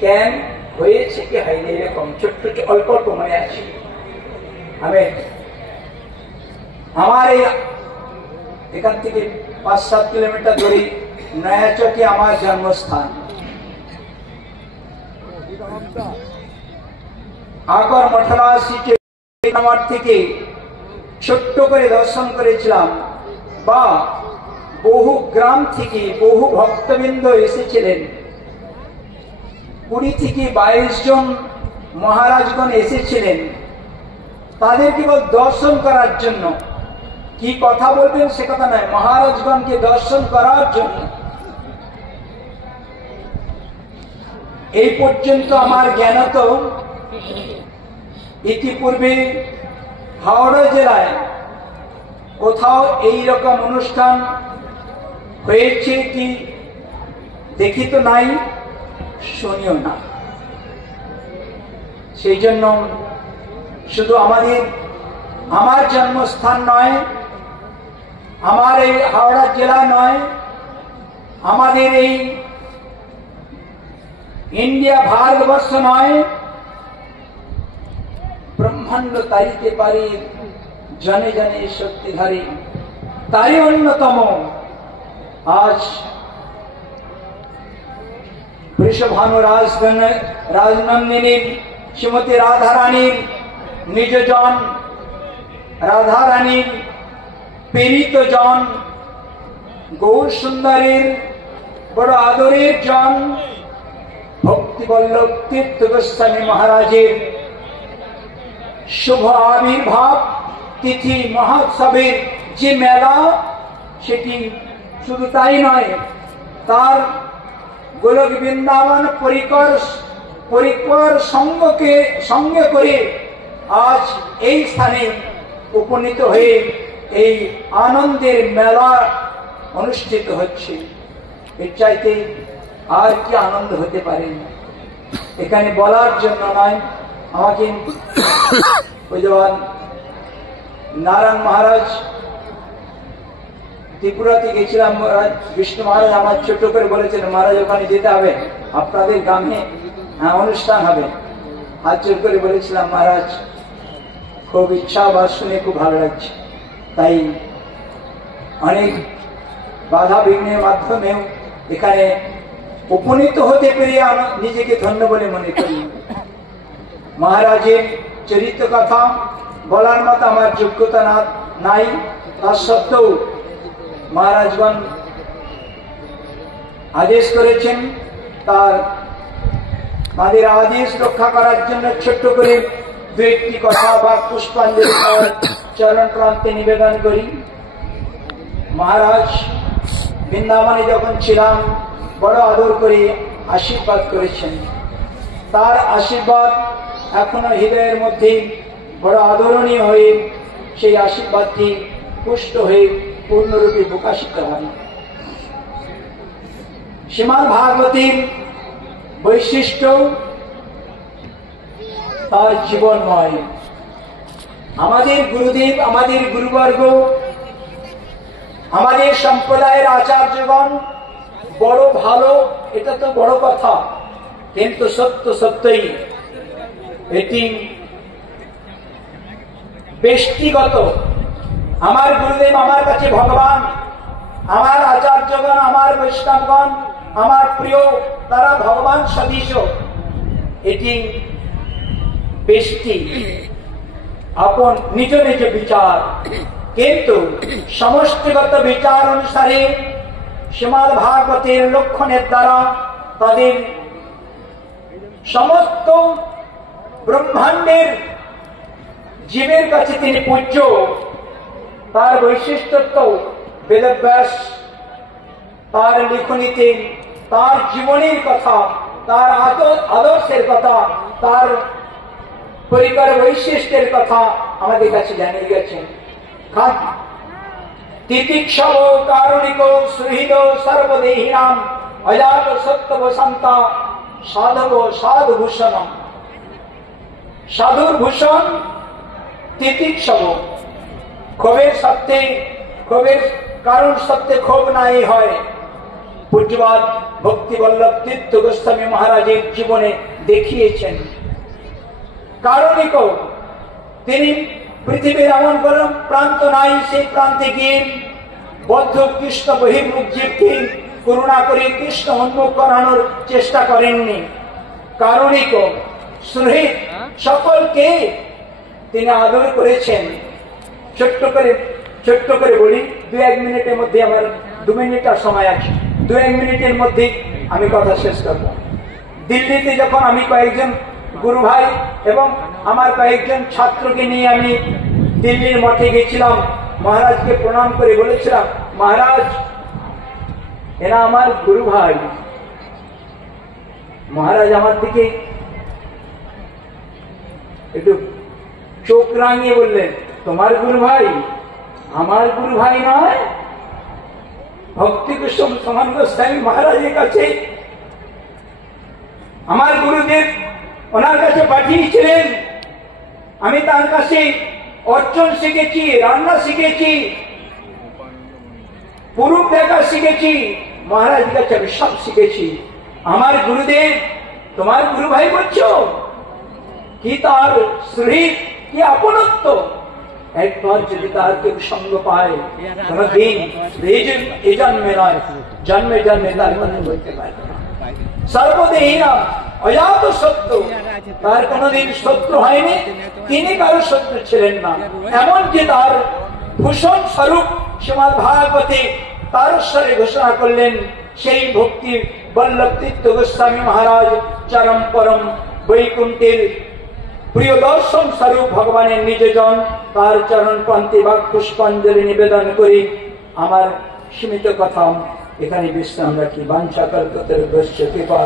জ্ঞান হয়েছে কি হয়নি এরকম ছোট্ট অল্প অল্প মনে আছে। আমি আমার এখান থেকে 5-7 কিলোমিটার দূরে নয়াচকে আমার জন্মস্থান। আকর 88 থেকে ছোট্ট করে দর্শন করেছিলাম, বা বহু গ্রাম থেকে বহু ভক্তবৃন্দ এসেছিলেন। 20 থেকে 22 জন মহারাজগণ এসেছিলেন, তাদের কেবল দর্শন করার জন্য। কি কথা বলবেন সে কথা নয়, মহারাজগণকে দর্শন করার জন্য। এই পর্যন্ত আমার জ্ঞানত ইতিপূর্বে হাওড়া জেলায় কোথাও এইরকম অনুষ্ঠান হয়েছে কি দেখি তো নাই, শুনিও না। সেই জন্য শুধু আমার জন্মস্থান নয়, আমার এই হাওড়া জেলা নয়, আমাদের এই ইন্ডিয়া ভারতবর্ষ নয়, ব্রহ্মাণ্ড তারিতে পারি জনে জনে শক্তিধারী, তারই অন্যতম আজ বৃষভানু রাজনন্দিনী শ্রীমতী রাধারানীর নিজজন, রাধারানীর পীড়িত জন, গৌর সুন্দরীর বড় আদরের জন, ভক্তিবল্লভ তীর্থ গোস্বামী মহারাজের শুভ আবির্ভাব তিথি মহোৎসবের যে মেলা, সেটি শুধু তাই নয়, তার গোলক বৃন্দাবন পরিকর সঙ্গে করে আজ এই স্থানে উপনীত হয়ে এই আনন্দের মেলা অনুষ্ঠিত হচ্ছে। এর চাইতে আর কি আনন্দ হতে পারে? এখানে বলার জন্য নয়, আমাকে ওই যেমন নারায়ণ মহারাজ, ত্রিপুরাতে গেছিলাম, বিষ্ণু মহারাজ আমার ছোট করে বলেছেন, মহারাজ ওখানে যেতে হবে, আপনাদের গ্রামে অনুষ্ঠান হবে। হাত জোর করে বলেছিলাম, মহারাজ খুব ইচ্ছা, বা শুনে খুব ভালো লাগছে। তাই অনেক বাধা বিঘ্নের মাধ্যমেও এখানে উপনীত হতে পেরে নিজেকে ধন্য বলে মনে করি। মহারাজের চরিত্র কথা বলার মতো আমার যোগ্যতা নাই, তা সত্ত্বেও মহারাজগণ আদেশ করেছেন, তাদের আদেশ রক্ষা করার জন্য ছোট্ট করে 2-1টি কথা বা পুষ্পাঞ্জলি চরণ প্রান্তে নিবেদন করি। মহারাজ বৃন্দাবনে যখন ছিলাম বড় আদর করে আশীর্বাদ করেছেন, তার আশীর্বাদ এখনো হৃদয়ের মধ্যে বড় আদরণীয় হয়ে সেই আশীর্বাদটি পুষ্ট হয়ে পূর্ণরূপে প্রকাশিত হয়। শ্রীমদ্ ভাগবতীর বৈশিষ্ট্য তার জীবনময়। আমাদের গুরুদেব, আমাদের গুরুবর্গ, আমাদের সম্প্রদায়ের আচার্যগণ বড় ভালো, এটা তো বড় কথা, কিন্তু সত্যই এটি ব্যক্তিগত। আমার গুরুদেব আমার কাছে ভগবান, আমার আচার্যগণ, আমার বৈষ্ণবগণ আমার প্রিয়, তারা ভগবান সদৃশ। এটি ব্যক্তি আপন নিজ নিজ বিচার, কিন্তু সমষ্টিগত বিচার অনুসারে শ্রীমদ্ ভাগবতের লক্ষণের দ্বারা তাদের সমস্ত ব্রহ্মাণ্ডের জীবের কাছে তিনি পূজ্য। তার বৈশিষ্ট্য বেদব্যাস তার লিখনীতে তার জীবনের কথা, তার আদর্শের কথা, তার পরিকর বৈশিষ্ট্যের কথা আমাদের কাছে জানিয়ে গেছেন। তিতিক্ষব কারুণিক সুহৃদ সর্বদেহিনাম অজাত সত্য বসন্তা সাধব সাধুভূষণ। সাধুর ভূষণ তিতিক্ষব, ক্ষোভের কারণ সত্ত্বে ক্ষোভ নাই হয়, পূজ্যপাদ ভক্তিবল্লভ তীর্থ গোস্বামী মহারাজের জীবনে দেখিয়েছেন। কারণিক তিনি পৃথিবীর এমন কোন প্রান্ত নাই সেই প্রান্তে গিয়ে বদ্ধ কৃষ্ণ বহির্মুখ জীবকে করুণা করে কৃষ্ণ উন্মুখ করানোর চেষ্টা করেননি। কারণিক সুহৃদ সকলকে তিনি আদর করেছেন। ছোট্ট করে বলি, 2-1 মিনিটের মধ্যে, আমার 2 মিনিট আর সময় আছে, 2-1 মিনিটের মধ্যে আমি কথা শেষ করব। দিল্লিতে যখন আমি কয়েকজন গুরু ভাই এবং আমার কয়েকজন ছাত্রকে নিয়ে আমি দিল্লির মঠে গেছিলাম, মহারাজকে প্রণাম করে বলেছিলাম, মহারাজ এরা আমার গুরু ভাই। মহারাজ আমার দিকে একটু চোখ রাঙিয়ে বললেন, তোমার গুরু ভাই? আমার গুরু ভাই নয়, ভক্তি কুসুম সমান গোস্বামী মহারাজের কাছে আমার গুরুদেব ওনার কাছে পাঠিয়েছিলেন। আমি তার কাছে অর্চন শিখেছি, রান্না শিখেছি, পুরুষ দেখা শিখেছি, মহারাজ কাছে আমি সব শিখেছি। আমার গুরুদেব তোমার গুরু ভাই বলছো? কি তার সুহৃদ, কি আপনত্ব! একবার যদি তার কেউ সঙ্গ পায়, কোনদিন এই জন্মে নয়, জন্মে জন্মে তার কথা বলতে পারবে না। সর্বদেহীরা অজাত শত্রু, তার কোনদিন শত্রু হয়নি, তিনি কারো শত্রু ছিলেন না। এমন যে তার ভূষণ স্বরূপ শ্রীমদ্ ভাগবতে তারস্বরে ঘোষণা করলেন, সেই ভক্তি বল্লভ তীর্থ গোস্বামী মহারাজ চরম পরম বৈকুণ্ঠের প্রিয় দর্শন স্বরূপ ভগবানের নিজজন, তার চরণ প্রান্তে বাক পুষ্পাঞ্জলি নিবেদন করি আমার সীমিত কথা এখানে বিশ্রাম রাখি। বাঞ্ছা কল্পতরুভ্যশ্চ কৃপা